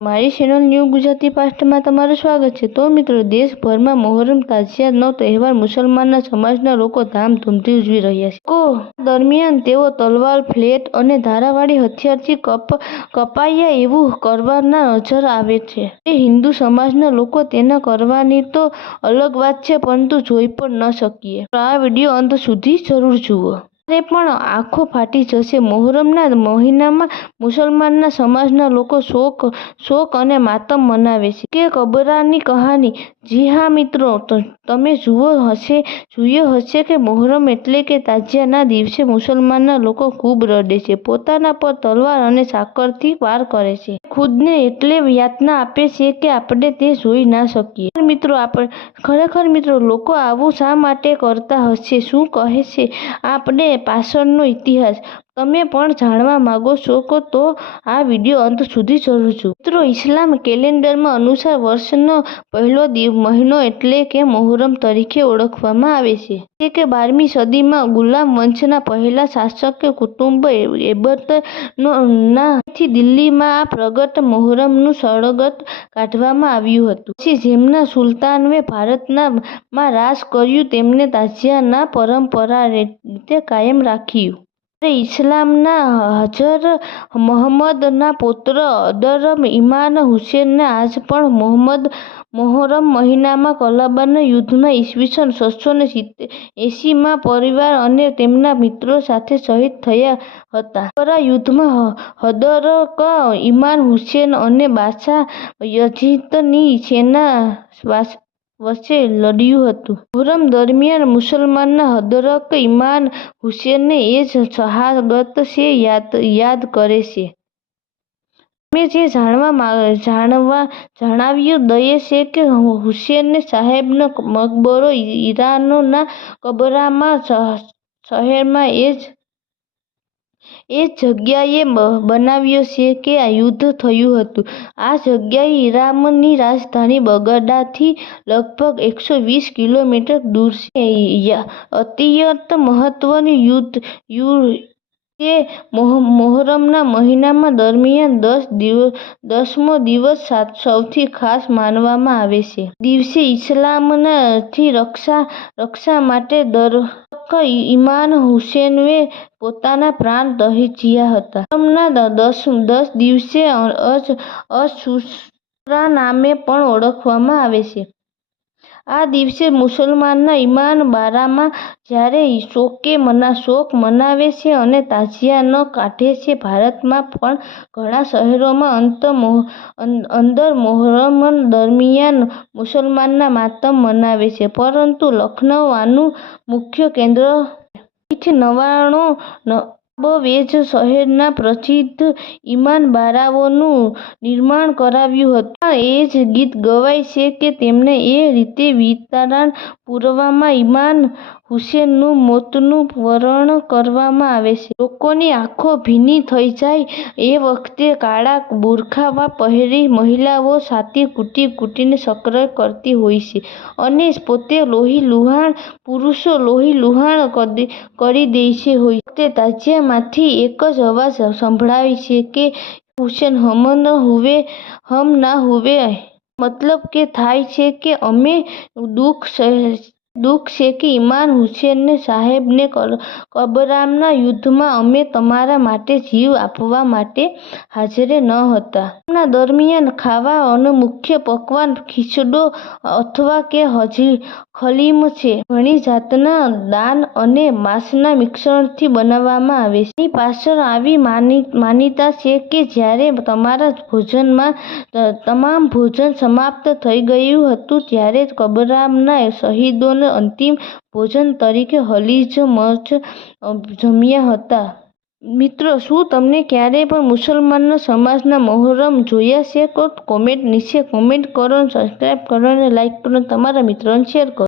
મારી channel new Gujarati પાસ્ટમાં તમારું સ્વાગત છે. તો મિત્રો, દેશભરમાં મોહરમ તાજિયાતનો તહેવાર મુસલમાનના સમાજના લોકો ધામધૂમથી ઉજવી રહ્યા છે. કો દરમિયાન તેઓ તલવાર, ફ્લેટ અને ધારાવાળી હથિયારથી કપ, કપાયા એવું કરવાના નજર આવે છે. તે હિન્દુ સમાજના લોકો તેના કરવાની તો અલગ વાત છે, પરંતુ જોઈ પણ ન શકીએ. આ વીડિયો અંત સુધી જરૂર જુઓ. ત્યારે પણ આંખો ફાટી જશે. મોહરમના મહિનામાં મુસલમાનના સમાજના લોકો શોક શોક અને માતમ મનાવે છે. કે કબરાની કહાની જી હા મિત્રો તમે જુઓ હશે જોયું હશે કે મોહરમ એટલે કે તાજિયાના દિવસે મુસલમાનના લોકો ખૂબ રડે છે. પોતાના પર તલવાર અને સાકરથી વાર કરે છે. ખુદને એટલે યાતના આપે છે કે આપણે તે જોઈ ના શકીએ. મિત્રો, આપણે, ખરેખર મિત્રો, લોકો આવું શા માટે કરતા હશે? શું કહે છે? આપણે પાછળનો ઇતિહાસ. તમે પણ જાણવા માગો છો તો આ વીડિયો અંત સુધી જરૂર છું મિત્રો, ઇસ્લામ કેલેન્ડરમાં અનુસાર વર્ષનો પહેલો મહિનો એટલે કે મોહરમ તરીકે ઓળખવામાં આવે છે. તે કે બારમી સદીમાં ગુલામ વંશના પહેલા શાસક કુટુંબ એબક ના દિલ્હીમાં આ પ્રગટ મોહરમનું સળગત કાઢવામાં આવ્યું હતું. પછી જેમના સુલતાનવે ભારતના માં રાજ કર્યું, તેમને તાજિયાના પરંપરા રીતે કાયમ રાખ્યું. ઇસ્લામના હજર મોહમ્મદના પૌત્ર અદર ઇમામ હુસૈને આજ પણ મોહમ્મદ મોહરમ મહિનામાં કરબલાના યુદ્ધમાં ઈસવીસન છસો ને એંસીમાં પરિવાર અને તેમના મિત્રો સાથે શહીદ થયા હતા. પરા યુદ્ધમાં હદરત ઇમામ હુસૈન અને બાદશાહ યઝીદની સેના વચ્ચે લડ્યું હતું. મોહરમ દરમિયાન મુસલમાનના હદરત ઇમામ હુસેનને એ જ શહાદત સે યાદ કરે છે. અમે જે જાણવા જણાવ્યું દઈએ છે કે હુસેનને સાહેબનો મકબરો ઈરાનના કબરામાં શહેરમાં એ જ એ જગ્યાએ બનાવ્યો છે કે યુદ્ધ થયું હતું. આ જગ્યાએ ઈરામની રાજધાની બગદાદથી લગભગ એકસો વીસ કિલોમીટર દૂર છે. અત્યંત મહત્વનું તે મોહરમના મહિનામાં દરમિયાન દસમો દિવસ સૌથી ખાસ માનવામાં આવે છે. આ દિવસે ઇસ્લામથી રક્ષા માટે હદરત ઈમાન હુસેનએ પોતાના પ્રાણ ત્યજ્યા હતા. તેમના દસ દિવસને અશુરા નામે પણ ઓળખવામાં આવે છે. આ દિવસે મુસલમાન ઇમામ શોકે મના, શોક મનાવે છે અને તાજિયા કાઢે છે, ભારતમાં પણ ઘણા શહેરોની અંદર મોહરમ દરમિયાન મુસલમાનના માતમ મનાવે છે. પરંતુ લખનઉ આનું મુખ્ય કેન્દ્ર છે. અહીંથી નવાણો નવાબોએ શહેરના પ્રસિદ્ધ ઇમામ બારાઓનું નિર્માણ કરાવ્યું હતું. ત્યાં એ જ ગીત ગવાય છે કે તેમને એ રીતે વીરતાના પૂરવામાં ઇમામ હુસૈનના મોતનું વર્ણન કરવામાં આવે છે. લોકોની આંખો ભીની થઈ જાય એ વખતે કાળા બુરખાવા પહેરી મહિલાઓ છાતી કૂટી કૂટીને સક્રિય કરતી હોય છે અને પોતે લોહીલુહાણ પુરુષો લોહીલુહાણ કરી દે છે હોય વખતે તાજિયામાંથી એક જ અવાજ સંભળાય છે કે હુસૈન, હમ ના હુએ મતલબ કે થાય છે કે અમે દુઃખ છે કે ઇમામ હુસૈન સાહેબને કબરામના યુદ્ધમાં અમે તમારા માટે જીવ આપવા માટે હાજર ન હતા. એમના દરમિયાન ખાવાનો મુખ્ય પકવાન ખીચડો અથવા કે હલીમ છે. ઘણી જાતના દાન અને માંસના મિશ્રણથી બનાવવામાં આવે છે. આની પાછળ આવી માન્યતા છે કે જ્યારે તમારા ભોજનમાં તમામ ભોજન સમાપ્ત થઈ ગયું હતું ત્યારે કબરામના શહીદોએ અંતિમ ભોજન તરીકે હલીજ મચ જમ્યા હતા. મિત્રો, શું તમને ક્યારેય પણ મુસલમાન સમાજના મહોરમ જોયા છે? તો નીચે કોમેન્ટ કરો સબસ્ક્રાઈબ કરો લાઇક કરો અને તમારા મિત્રોને શેર કરો.